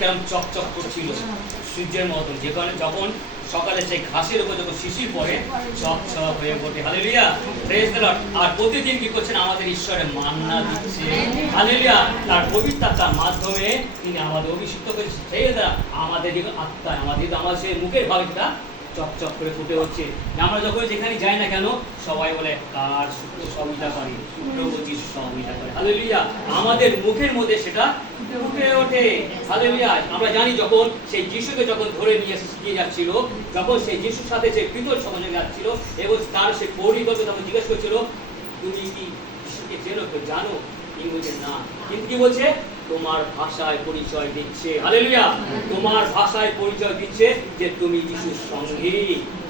কেমন চকচক করছিল সূর্যের মতন, যেখানে যখন সকালে সেই ঘাসের উপর যখন শিশির পড়ে চকচক হয়ে ওঠে। Hallelujah, praise the Lord. আর প্রতিদিন কি করছেন? আমাদের ঈশ্বরের মান্না দিচ্ছে। হালেলুয়া, তার পবিত্রতার মাধ্যমে তিনি আমাদের অভিষিক্ত করেছেন। সেই দ্বারা আমাদের আত্মায় আমাদের সেই মুখের ভাগটা চকচক করে ফুটে হচ্ছে। আমরা যখন যেখানে যাই না কেন সবাই বলে কার সহযোগিতা করে, প্রভু যিশু সহযোগিতা করে। হালেলুয়া, আমাদের মুখের মধ্যে সেটা ফুটে ওঠে। হালেলুয়া, আমরা জানি যখন সেই যিশুকে যখন ধরে নিয়ে যাচ্ছিল, যখন সেই যিশুর সাথে সেই পিতল সমাজে যাচ্ছিল এবং তার সেই পরিকল্পনা তখন জিজ্ঞেস করছিল, তুমি কি যিশুকে চেনো? জানো? তিনি বলছেন না, কিন্তু কি বলছে? তোমার ভাষায় পরিচয় দিচ্ছে। হালেলুয়া, তোমার ভাষায় পরিচয় দিচ্ছে যে তুমি যিশুর সঙ্গী।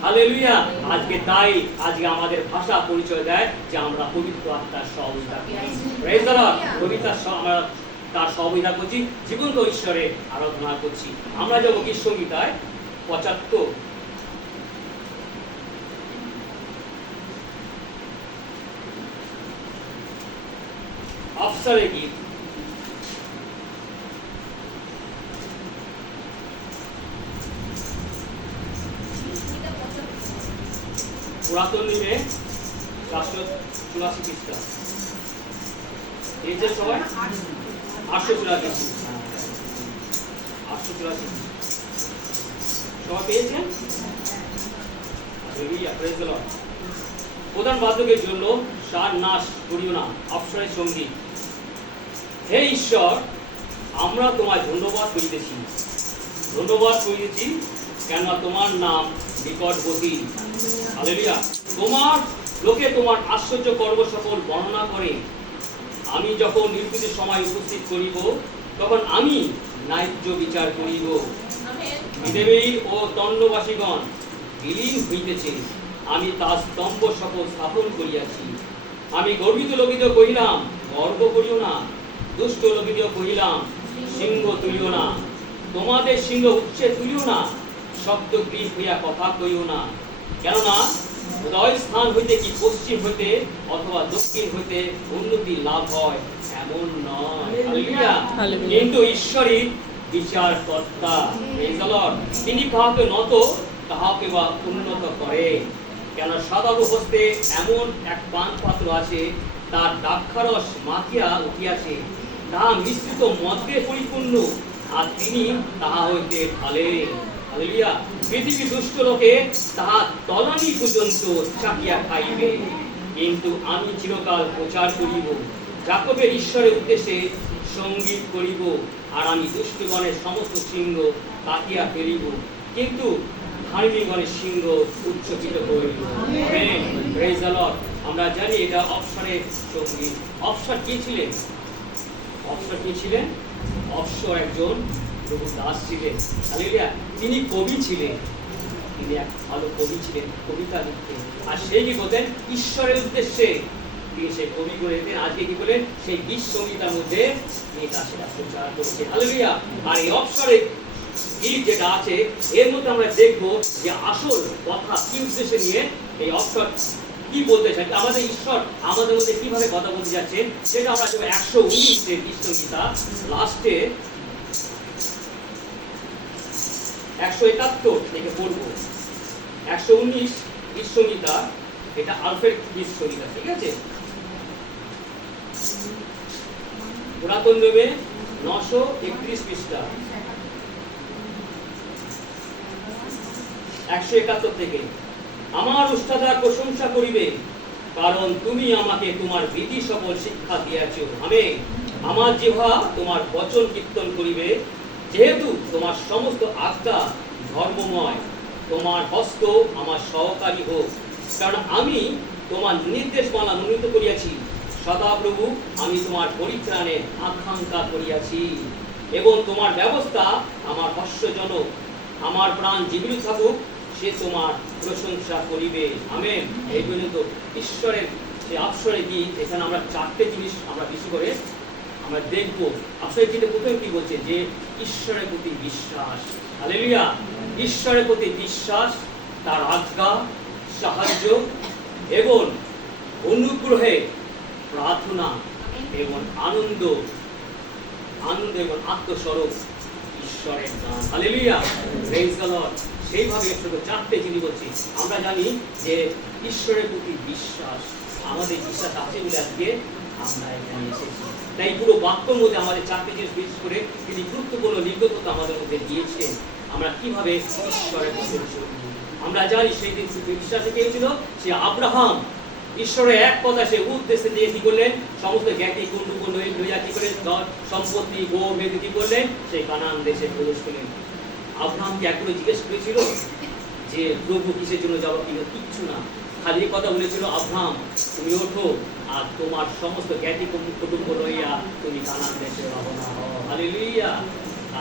হালেলুয়া, আজকে তাই আজকে আমাদের ভাষা পরিচয় দেয় যে আমরা পবিত্র আত্মার সহযোগিতা করছি। Praise the Lord. পবিত্র আমরা তার সহযোগিতা করছি, জীবন্ত ঈশ্বরে আরাধনা করছি। আমরা যাব গীত সংহিতায় ৭৫ অফসারে গীত। পুরাতন নিমে ৪৮৪ পৃষ্ঠা। এই যে সবাই ৮৮৪ সবাই পেয়েছেন? প্রধান বাদ্যকের জন্য সার নাশ করিও না, অফসারের সঙ্গীত। হে ঈশ্বর, আমরা তোমায় ধন্যবাদ করিতেছি, কেন তোমার নাম নিকটবর্তী। হালেলুয়া, তোমার লোকে তোমার আশ্চর্য কর্ম সকল বর্ণনা করে। আমি যখন নির্দিষ্ট সময় উপস্থিত করিব, তখন আমি ন্যায্য বিচার করিব। বিদেবী ও দণ্ডবাসীগণ বিলীন হইতেছে, আমি তার স্তম্ভ সকল স্থাপন করিয়াছি। আমি গর্বিত লোকিত কহিলাম, গর্ব করিও না। দুষ্ট লোকিত কহিলাম, সিংহ তুলিও না। তোমাদের সিংহ উচ্চে তুলিও না, শব্দ গ্রীব হইয়া কথা কইও না। কেননা উদয় স্থান হইতে কি পশ্চিম হইতে অথবা দক্ষিণ হইতে উন্নতি লাভ হয় এমন নয়। হালেলুয়া, কিন্তু ঈশ্বরই বিচার কর্তা। Praise the Lord. তিনি কাহাকে নত তাহাকে বা উন্নত করে। কেন সদাগর হস্তে এমন এক পান পাত্র আছে, তার দ্রাক্ষারস মাখিয়া উঠিয়াছে, তাহা মিশ্রিত মদ্যে পরিপূর্ণ, আর তিনি তাহা হইতে ঢালেন। হালেলুয়া, পৃথিবী দুষ্ট লোকে তাহা তলানি পর্যন্ত চাপিয়া খাইবে, কিন্তু আমি চিরকাল প্রচার করিব। যাকবের ঈশ্বরের উদ্দেশ্যে সঙ্গীত করিব, আর আমি দুষ্টগণের সমস্ত সিংহ কাটিয়া ফেলিব, কিন্তু ধার্মিকগণের সিংহ উচ্চকিত করিব। Amen, praise the Lord. আমরা জানি এটা অফসারের সঙ্গীত। অফসার কি ছিলেন? অফসর একজন প্রভু দাস ছিলেন। হালেলুয়া, তিনি কবি ছিলেন, তিনি এক ভালো কবি ছিলেন, কবিতা লিখতেন। আর সেই কি বলতেন? ঈশ্বরের উদ্দেশ্যে তিনি সেই কবি বলেছেন। আজকে কি বলেন? সেই গীত সংহিতার মধ্যে তিনি তা সেটা প্রচার করেছেন। হালেলুয়া। আর এই অফসরের গীত যেটা আছে, এর মধ্যে আমরা দেখবো যে আসল কথা কি উদ্দেশ্যে নিয়ে এই অফসর কি বলতে চাই, আমাদের ঈশ্বর আমাদের মধ্যে কিভাবে কথা বলতে যাচ্ছেন, সেটা আমরা ১১৯ গীত সংহিতা লাস্টে ১৭১ থেকে পড়বো। ১১৯ গীত সংহিতা, এটা আলফের গীত সংহিতা, ঠিক আছে? পুরাতন নিয়মে ৯৩১ পৃষ্ঠা, ১৭১ থেকে। আমার উস্তাদার প্রশংসা করিবে, কারণ তুমি আমাকে তোমার বিধি সকল শিক্ষা দিয়াছ। আমেন। আমার জিহ্বা তোমার বচন কীর্তন করিবে, যেহেতু তোমার সমস্ত আজ্ঞা ধর্মময়। তোমার হস্ত আমার সহকারী হোক, কারণ আমি তোমার নির্দেশমালা মনোনীত করিয়াছি। সদাপ্রভু, আমি তোমার পরিত্রাণে আকাঙ্ক্ষা করিয়াছি, এবং তোমার ব্যবস্থা আমার হর্ষজনক। আমার প্রাণ জীবিত থাকুক, সে তোমার প্রশংসা করিবে। আমেন। এই পর্যন্ত ঈশ্বরের যে অফসরের গীত। এখানে আমরা ৪টে জিনিস আমরা বেশি করে আমরা দেখবো। অফসরের গীতে প্রথমে কি বলছে? যে ঈশ্বরের প্রতি বিশ্বাস। হালেলুয়া, ঈশ্বরের প্রতি বিশ্বাস, তার আজ্ঞা, সাহায্য এবং অনুগ্রহে প্রার্থনা এবং আনন্দ এবং আত্মস্বরূপ ঈশ্বরের দান। Hallelujah, praise the Lord. সেইভাবে ছোট চারটে জিনিস বলছি। আমরা জানি যে ঈশ্বরের প্রতি বিশ্বাস, আমাদের বিশ্বাস আছে বলে আজকে আমরা এখানে এসেছি। তাই পুরো বাক্যর মধ্যে আমাদের চারটে জিনিস বিশেষ করে তিনি গুরুত্বপূর্ণ নির্গত আমাদের মধ্যে দিয়েছেন। আমরা কিভাবে ঈশ্বরের পথে চলি। আমরা জানি সেই দিন বিশ্বাসে কে ছিল? সে আব্রাহাম। ঈশ্বরের এক কথা সে উদ্দেশ্যে দিয়ে কি করলেন? সমস্ত জ্ঞাতি কুণ্ডুক লইয়া কি করে সম্পত্তি গো মেয়ে কি করলেন? সেই কানান দেশে প্রবেশ করলেন। আব্রাহামকে একবারে জিজ্ঞেস করেছিল যে প্রভু কিসের জন্য যাবো? কিচ্ছু না, খালি কথা বলেছিল, আব্রাহাম তুমি ওঠো আর তোমার সমস্ত জ্ঞাতি কুটুম্ব লইয়া তুমি কানান দেশে রওনা হও। হালেলুয়া।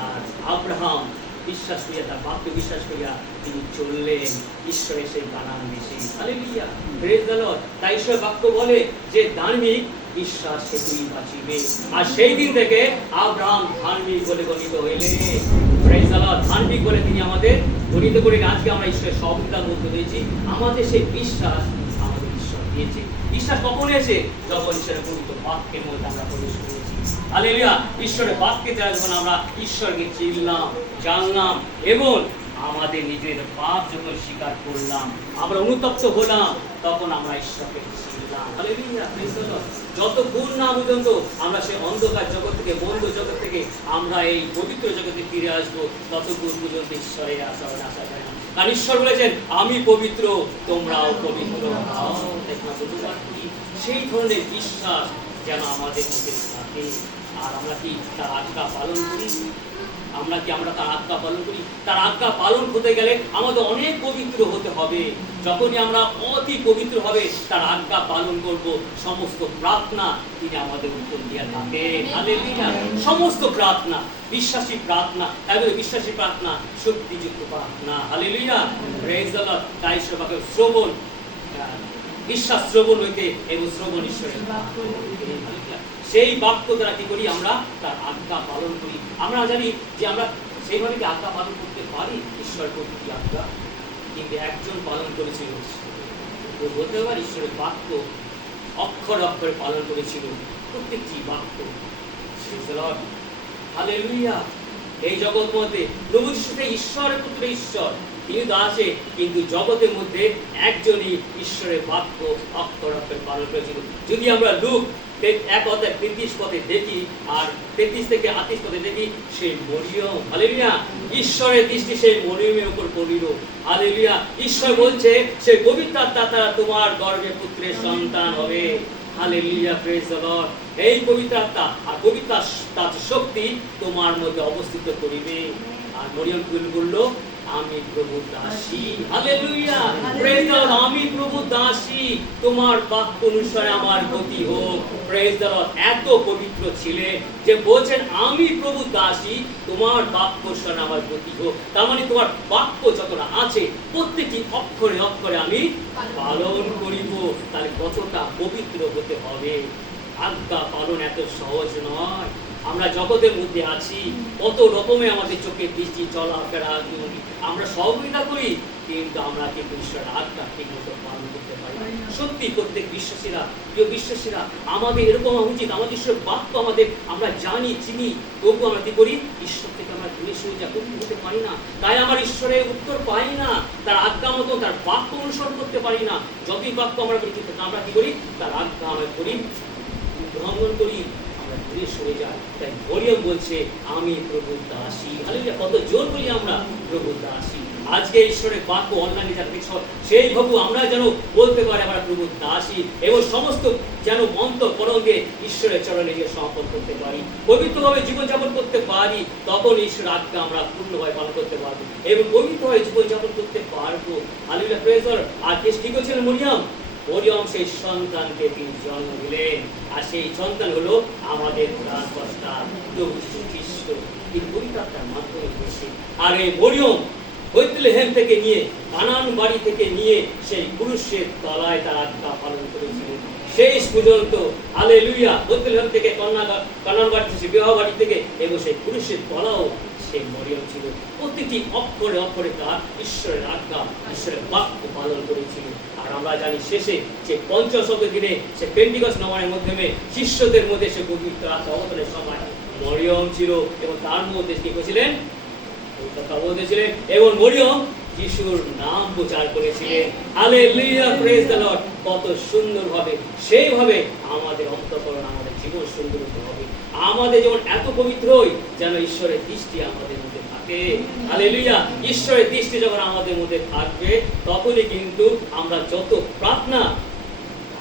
আর আব্রাহাম বিশ্বাস করিয়া, তার বাক্যে বিশ্বাস করিয়া তিনি চললেন ঈশ্বরের সেই কানান দেশে। Hallelujah, praise the Lord. তাই ঈশ্বরের বাক্য বলে যে ধার্মিক বিশ্বাস সেতুই বাঁচিবে। আর সেই দিন থেকে আব্রাহাম ধার্মিক বলে গণিত হইলেন। Praise the Lord. ধার্মিক বলে তিনি আমাদের গণিত করে আজকে আমরা ঈশ্বরের সহযোগিতার মধ্যে রয়েছি। আমাদের সেই বিশ্বাস আমাদের ঈশ্বর দিয়েছে। বিশ্বাস কখন এসে? যখন ঈশ্বরের পবিত্র বাক্যের মধ্যে আমরা প্রবেশ করেছি। হালেলুয়া। ঈশ্বরের বাক্যে দ্বারা যখন আমরা ঈশ্বরকে চিনলাম, জানলাম এবং আমাদের নিজের পাপ যখন স্বীকার করলাম, আমরা অনুতপ্ত হলাম, তখন আমরা ঈশ্বরকে চিনলাম। Hallelujah, praise the Lord. যতক্ষণ না পর্যন্ত আমরা সেই অন্ধকার জগৎ থেকে, বন্ধ জগৎ থেকে আমরা এই পবিত্র জগতে ফিরে আসবো, ততক্ষণ পর্যন্ত ঈশ্বরের আসা যায় না। কারণ ঈশ্বর বলেছেন আমি পবিত্র, তোমরাও পবিত্র হও। সেই ধরনের বিশ্বাস যেন আমাদের মধ্যে থাকে। আর আমরা কি তার আজ্ঞা পালন করি? আমরা তার আজ্ঞা পালন করি? তার আজ্ঞা পালন হতে গেলে আমাদের অনেক পবিত্র হতে হবে। যখনই আমরা অতি পবিত্র হবে, তার আজ্ঞা পালন করব, সমস্ত প্রার্থনা তিনি আমাদের উত্তর দিয়ে থাকেন। হালেলুয়া। সমস্ত প্রার্থনা, বিশ্বাসী প্রার্থনা, এবং বিশ্বাসী প্রার্থনা শক্তিযুক্ত প্রার্থনা। Hallelujah, praise the Lord. তাই সবাইকে শ্রবণ, বিশ্বাস শ্রবণ হইতে এবং শ্রবণ ঈশ্বরের বাক্য হইতে। সেই বাক্য দ্বারা কি করি? আমরা তার আজ্ঞা পালন করি। আমরা জানি যে আমরা সেইভাবে কি আজ্ঞা পালন করতে পারি? ঈশ্বরের প্রতি আজ্ঞা কিন্তু একজন পালন করেছিল, তো বলতে পারি ঈশ্বরের বাক্য অক্ষরে অক্ষরে পালন করেছিল, প্রত্যেকটি বাক্য। হালেলুয়া। এই জগৎ মধ্যে প্রভু যিশুতে ঈশ্বরের পুত্র ঈশ্বর, তিনি তো আছে, কিন্তু জগতের মধ্যে একজনই ঈশ্বরের বাক্য অক্ষর অক্ষরে পালন করেছিল। যদি আমরা লুক 1:33 পদে দেখি আর 33 থেকে 38 পদে দেখি, সেই মরিয়ম, হালেলুয়া, ঈশ্বরের দৃষ্টি সেই মরিয়মের উপর পড়িল। হালেলুয়া। ঈশ্বর বলছে সেই পবিত্র আত্মা দ্বারা তোমার গর্ভে পুত্রের সন্তান হবে। Hallelujah, praise the Lord. এই পবিত্র আত্মা আর পবিত্র তার শক্তি তোমার মধ্যে অবস্থিত করিবে। আর মরিয়ম বলল আমি প্রভু দাসী। Hallelujah, praise the Lord. আমি প্রভু দাসী, তোমার বাক্য অনুসারে আমার গতি হোক। Praise the Lord. এত পবিত্র ছিলেন যে বলছেন আমি প্রভু দাসী, তোমার বাক্য অনুসারে আমার গতি হোক। তার মানে তোমার বাক্য যত আছে প্রত্যেকটি অক্ষরে অক্ষরে আমি পালন করিব। তাহলে কতটা পবিত্র হতে হবে। আজ্ঞা পালন এত সহজ নয়। আমরা জগতের মধ্যে আছি, কত রকমের আমাদের চোখের দৃষ্টি, চলাফেরা, আমরা সহযোগিতা করি, কিন্তু আমরা কিন্তু ঈশ্বরের আজ্ঞা ঠিক মতো পালন করতে পারি। সত্যি প্রত্যেক বিশ্বাসীরা, প্রিয় বিশ্বাসীরা, আমাদের এরকম উচিত। আমাদের ঈশ্বরের বাক্য আমাদের আমরা জানি, চিনি, তবু আমরা কি করি? ঈশ্বর থেকে আমরা দূরে সরে যা করতে পারি না। তাই আমার ঈশ্বরের উত্তর পাই না, তার আজ্ঞা মতো তার বাক্য অনুসরণ করতে পারি না। যতই বাক্য আমরা করি, কিন্তু আমরা কি করি? তার আজ্ঞা আমরা করি, ভ্রমণ করি, আমরা দূরে সরে যাই। তাই মরিয়ম বলছে আমি প্রভু দাসী। হালেলুয়া। কত জোর বলি আমরা প্রভু দাসী। আজকে ঈশ্বরের বাক্য অনলাইনে যারা দেখছ, সেই ভাবু আমরা যেন বলতে পারি আমরা প্রভু দাসী, এবং সমস্ত যেন অন্তঃকরণকে ঈশ্বরের চরণে গিয়ে সমর্পণ করতে পারি, পবিত্রভাবে জীবনযাপন করতে পারি। তখন ঈশ্বরের আজ্ঞা আমরা পূর্ণভাবে পালন করতে পারবো এবং পবিত্রভাবে জীবনযাপন করতে পারবো। Hallelujah, praise the Lord. আর কে ঠিক হচ্ছিলেন? মরিয়ম। মরিয়ম সেই সন্তানকে তিনি জন্ম দিলেন, আর সেই সন্তান হলো আমাদের প্রাণকর্তা প্রভু যীশু খ্রিস্ট। তিনি পবিত্র আত্মার মাধ্যমে হয়েছে। আর এই মরিয়ম বেথলেহেম থেকে নিয়ে, কানান বাড়ি থেকে নিয়ে সেই পুরুষের তলায় তার আজ্ঞা পালন করেছিলেন শেষ পর্যন্ত। হালেলুয়া। বেথলেহেম থেকে কানান বাড়ি থেকে, বিবাহ বাড়ি থেকে, এবং সেই পুরুষের তলাও সেই মরিয়ম ছিল। প্রতিটি অক্ষরে অক্ষরে তার ঈশ্বরের আজ্ঞা, ঈশ্বরের বাক্য পালন করেছিল। আর আমরা জানি শেষে যে পঞ্চশত দিনে সে পেন্টিকস্ট নবায়নের মাধ্যমে শিষ্যদের মধ্যে সে পবিত্র আত্মা অবতরণের সময় মরিয়ম ছিল, এবং তার মধ্যে কি করেছিলেন? এই কথা বলতেছিলেন এবং মরিয়ম যিশুর নাম প্রচার করেছিলেন। Hallelujah, praise the Lord. কত সুন্দরভাবে সেইভাবে আমাদের অন্তঃকরণ, আমাদের জীবন সুন্দর হতে হবে। আমাদের যেমন এত পবিত্র হই যেন ঈশ্বরের দৃষ্টি আমাদের মধ্যে থাকে। হালেলুয়া, ঈশ্বরের দৃষ্টি যখন আমাদের মধ্যে থাকবে তখনই কিন্তু আমরা যত প্রার্থনা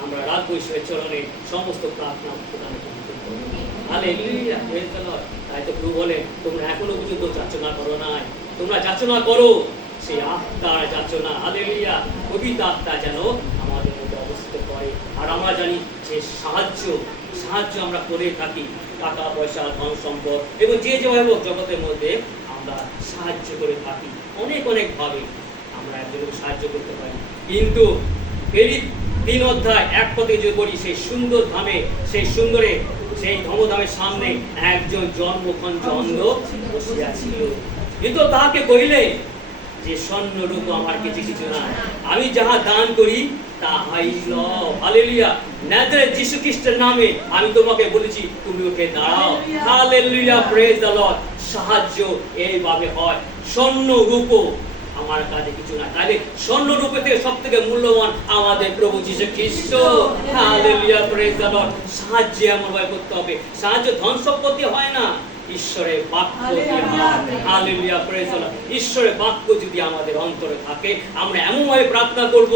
আমরা রাখবো ঈশ্বরের চরণে, সমস্ত প্রার্থনা প্রদান করতে পারবো। Hallelujah, praise the Lord. তাই তো প্রভু বলে তোমরা এখনো পর্যন্ত যাচনা করো নাই, তোমরা যাচনা করো সেই আত্মার যাচনা। হালেলুয়া, পবিত্র আত্মা যেন আমাদের মধ্যে অবস্থিত করে। আর আমরা জানি যে সাহায্য আমরা করে থাকি, টাকা পয়সা, ধন সম্পদ এবং যে যেভাবে হোক জগতের মধ্যে আমরা সাহায্য করে থাকি। অনেক ভাবে আমরা একজনকে সাহায্য করতে পারি। কিন্তু ফিলিপ 3 অধ্যায় 1 পদে যদি বলি, সেই সুন্দর ধামে, সেই সুন্দরে, সেই ধমধামের সামনে একজন জন্মখণ্ড অন্ধ বসিয়া ছিল। কিন্তু তাহাকে কহিলে যে স্বর্ণ রূপ আমার কিছু না, আমি যাহা দান করি তাহাই লও। হালেলুয়া, নাজারেথ যীশু খ্রিস্টের নামে আমি তোমাকে বলেছি তুমি উঠে দাঁড়াও। Hallelujah, praise the Lord. সাহায্য এইভাবে হয়। স্বর্ণ রূপ আমার কাছে কিছু না। তাহলে স্বর্ণ রূপে থেকে সব থেকে মূল্যবান আমাদের প্রভু Jishu Khristo. Hallelujah, praise the Lord. সাহায্য এমন ভাবে করতে হবে। সাহায্য ধন সম্পত্তি হয় না, ঈশ্বরের বাক্য দিয়ে হয়। Hallelujah, praise the Lord. ঈশ্বরের বাক্য যদি আমাদের অন্তরে থাকে, আমরা এমন ভাবে প্রার্থনা করব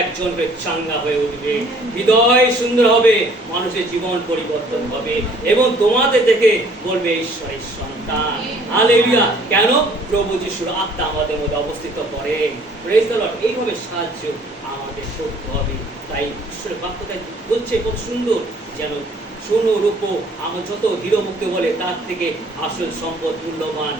একজনকে চাঙ্গা হয়ে উঠবে, হৃদয় সুন্দর হবে, মানুষের জীবন পরিবর্তন হবে এবং তোমাদের দেখে বলবে ঈশ্বরের সন্তান। হালেলুয়া, কেন? প্রভু যিশুর আত্মা আমাদের মধ্যে অবস্থিত করে। Praise the Lord. এইভাবে সাহায্য আমাদের করতে হবে। তাই ঈশ্বরের বাক্যটা বলছে কত সুন্দর, যেন সোনো রূপ আমার যত দৃঢ়মুক্ত বলে তার থেকে আসল সম্পদ মূল্যবান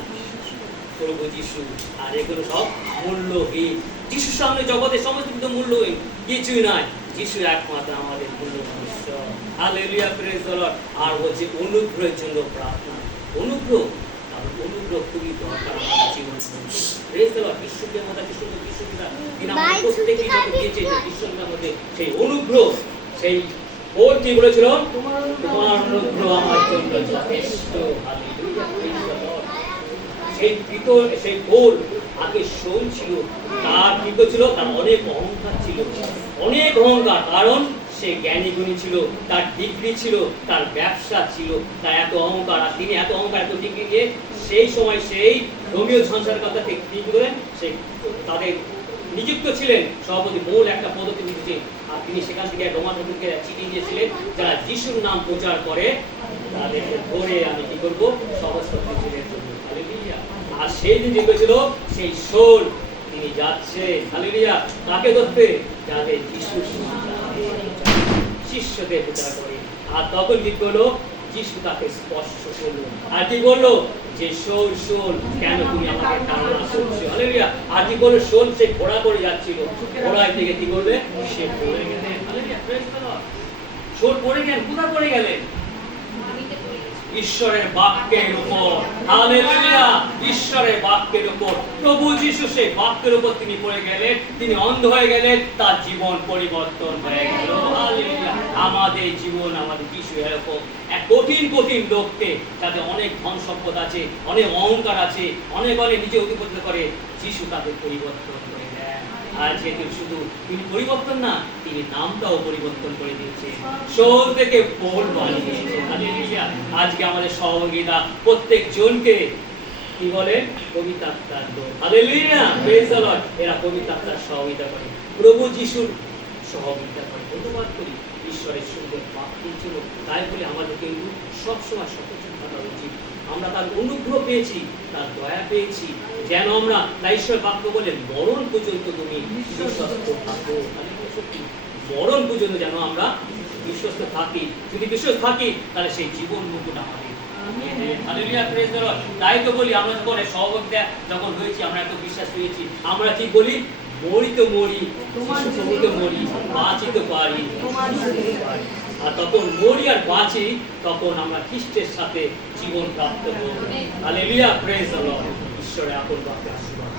প্রভু যিশু, আর এগুলো সব মূল্যহীন। যিশুর সামনে জগতের সমস্ত কিন্তু মূল্যহীন, কিছুই নাই। যিশু একমাত্র আমাদের মূল্যবান ঈশ্বর। Hallelujah, praise the Lord. আর বলছে অনুগ্রহের জন্য প্রার্থনা। অনুগ্রহ খুবই দরকার আমাদের জীবনে। Praise the Lord. ঈশ্বরকে আমাদের তিনি আমাদের প্রত্যেককে দিয়েছে যে ঈশ্বরের মধ্যে সেই অনুগ্রহ, সেই ওর কি বলেছিল? তোমার অনুগ্রহ আমার জন্য যথেষ্ট। Hallelujah, praise the Lord. সেই গোল আগে শোল ছিল, তার কি ছিল? তার অনেক অহংকার ছিল, অনেক অহংকার। কারণ সে জ্ঞানী গুণী ছিল, তার ডিগ্রি ছিল, তার ব্যবসা ছিল, তার এত অহংকার। আর তিনি এত অহংকার, এত ডিগ্রি নিয়ে সেই সময় সেই রোমীয় সংসারের কথা ঠিক করেন, সেই তাদের নিযুক্ত ছিলেন সভাপতি, মূল একটা পদকে নিযুক্ত। আর তিনি সেখান থেকে রোমা ঠাকুরকে চিঠি দিয়েছিলেন, যারা যিশুর নাম প্রচার করে তাদেরকে ধরে আমি কি করবো? সমস্ত পৃথিবীর জন্য। হালেলুয়া। আর সেই দিন দেখেছিল সেই শোল তিনি যাচ্ছে, হালেলুয়া, তাকে ধরতে, যাদের যিশুর শিষ্যদের প্রচার করে। আর তখন কি করলো? যিশু তাকে স্পর্শ করলো আর কি বললো যে শোল শোল, কেন তুমি আমাকে টানা করছো? হালেলুয়া। আর কি বললো? শোল সে ঘোড়া করে যাচ্ছিল, ঘোড়ায় থেকে কি করলে? সে পড়ে গেলেন। Hallelujah, praise the Lord. শোল পড়ে গেলেন, কোথায় পড়ে গেলেন? ঈশ্বরের বাক্যের উপর। হালেলুয়া, ঈশ্বরের বাক্যের উপর। প্রভু যিশু সেই বাক্যের উপর তিনি পড়ে গেলেন, তিনি অন্ধ হয়ে গেলেন, তার জীবন পরিবর্তন হয়ে গেল। হালেলুয়া। আমাদের জীবন, আমাদের যিশু এরকম এক কঠিন লোককে, যাদের অনেক ধন সম্পদ আছে, অনেক অহংকার আছে, অনেক নিজে অধিপত্য করে, যিশু তাদের পরিবর্তন করে দেন। আর যেহেতু শুধু তিনি পরিবর্তন না, তিনি নামটাও পরিবর্তন করে দিয়েছে, শোল থেকে পোল বানিয়ে দিয়েছে। হালেলুয়া। আজকে আমাদের সহযোগিতা প্রত্যেক জনকে কি বলে? পবিত্র আত্মার লোক। Hallelujah, praise the Lord. এরা পবিত্র আত্মার সহযোগিতা করে, প্রভু যিশুর সহযোগিতা করে। ধন্যবাদ করি ঈশ্বরের সুন্দর বাক্য ছিল। তাই বলে আমাদের কিন্তু সবসময় সচেতন থাকা উচিত। আমরা তার অনুগ্রহ পেয়েছি, তার দয়া পেয়েছি, যেন আমরা তাই ঈশ্বর বাক্য বলে মরণ পর্যন্ত তুমি বিশ্বস্ত থাকো। মরণ পর্যন্ত যেন আমরা বিশ্বস্ত থাকি। যদি বিশ্বাস থাকি তাহলে সেই জীবন মুকুট আমাদের। Hallelujah, praise the Lord. তাই তো বলি আমরা যখন সহযোগিতা যখন হয়েছি, আমরা এত বিশ্বাস পেয়েছি, আমরা কি বলি? মরি তো মরি, তো মরি, বাঁচি তো পারি। আর তখন মরি আর বাঁচি, তখন আমরা খ্রিস্টের সাথে জীবন প্রাপ্ত হব। Hallelujah, praise the Lord. ঈশ্বরের আপন বাক্যে আশীর্বাদ।